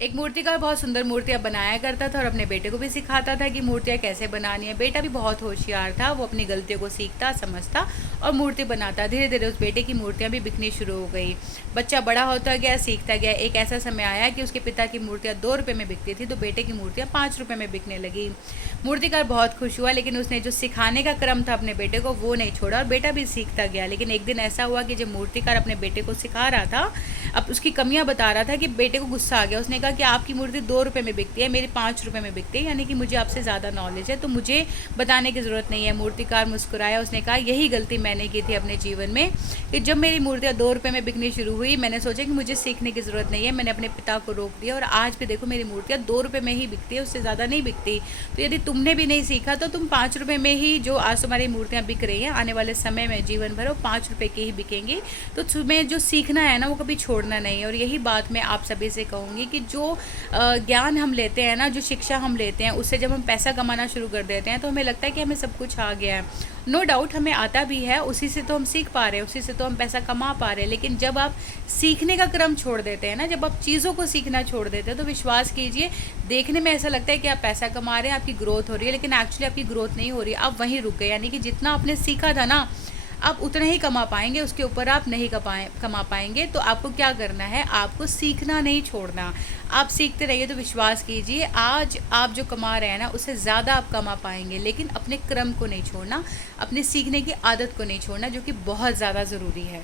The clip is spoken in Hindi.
एक मूर्तिकार बहुत सुंदर मूर्तियाँ बनाया करता था और अपने बेटे को भी सिखाता था कि मूर्तियाँ कैसे बनानी है। बेटा भी बहुत होशियार था, वो अपनी गलतियों को सीखता समझता और मूर्ति बनाता। धीरे धीरे उस बेटे की मूर्तियाँ भी बिकनी शुरू हो गई। बच्चा बड़ा होता गया, सीखता गया। एक ऐसा समय आया कि उसके पिता की मूर्तियाँ 2 रुपये में बिकती थी, तो बेटे की मूर्तियाँ 5 रुपये में बिकने लगी। मूर्तिकार बहुत खुश हुआ, लेकिन उसने जो सिखाने का क्रम था अपने बेटे को वो नहीं छोड़ा और बेटा भी सीखता गया। लेकिन एक दिन ऐसा हुआ कि जब मूर्तिकार अपने बेटे को सिखा रहा था, अब उसकी कमियां बता रहा था, कि बेटे को गुस्सा आ गया। उसने कहा कि आपकी मूर्ति 2 रुपये में बिकती है, मेरी 5 रुपये में बिकती है, यानी कि मुझे आपसे ज़्यादा नॉलेज है, तो मुझे बताने की ज़रूरत नहीं है। मूर्तिकार मुस्कुराया, उसने कहा यही गलती मैंने की थी अपने जीवन में, कि जब मेरी मूर्तियाँ 2 रुपये में बिकनी शुरू हुई, मैंने सोचा कि मुझे सीखने की ज़रूरत नहीं है। मैंने अपने पिता को रोक दिया और आज भी देखो मेरी मूर्तियाँ 2 रुपये में ही बिकती है, उससे ज़्यादा नहीं बिकती। तो यदि तुमने भी नहीं सीखा तो तुम 5 रुपये में ही, जो आज तुम्हारी मूर्तियाँ बिक रही हैं, आने वाले समय में जीवन भर वो 5 रुपये की ही बिकेंगी। तो तुम्हें जो सीखना है ना, वो कभी छोड़ना नहीं है। और यही बात मैं आप सभी से कहूँगी कि जो ज्ञान हम लेते हैं ना, जो शिक्षा हम लेते हैं, उससे जब हम पैसा कमाना शुरू कर देते हैं तो हमें लगता है कि हमें सब कुछ आ गया है। नो डाउट हमें आता भी है, उसी से तो हम सीख पा रहे हैं, उसी से तो हम पैसा कमा पा रहे हैं। लेकिन जब आप सीखने का क्रम छोड़ देते हैं ना, जब आप चीज़ों को सीखना छोड़ देते हैं, तो विश्वास कीजिए, देखने में ऐसा लगता है कि आप पैसा कमा रहे हैं, आपकी ग्रोथ हो रही है, लेकिन एक्चुअली आपकी ग्रोथ नहीं हो रही, आप वहीं रुक गए। यानी कि जितना आपने सीखा था ना, आप उतना ही कमा पाएंगे, उसके ऊपर आप नहीं कमा पाएंगे। तो आपको क्या करना है, आपको सीखना नहीं छोड़ना। आप सीखते रहिए, तो विश्वास कीजिए आज आप जो कमा रहे हैं ना, उससे ज़्यादा आप कमा पाएंगे। लेकिन अपने क्रम को नहीं छोड़ना, अपने सीखने की आदत को नहीं छोड़ना, जो कि बहुत ज़्यादा ज़रूरी है।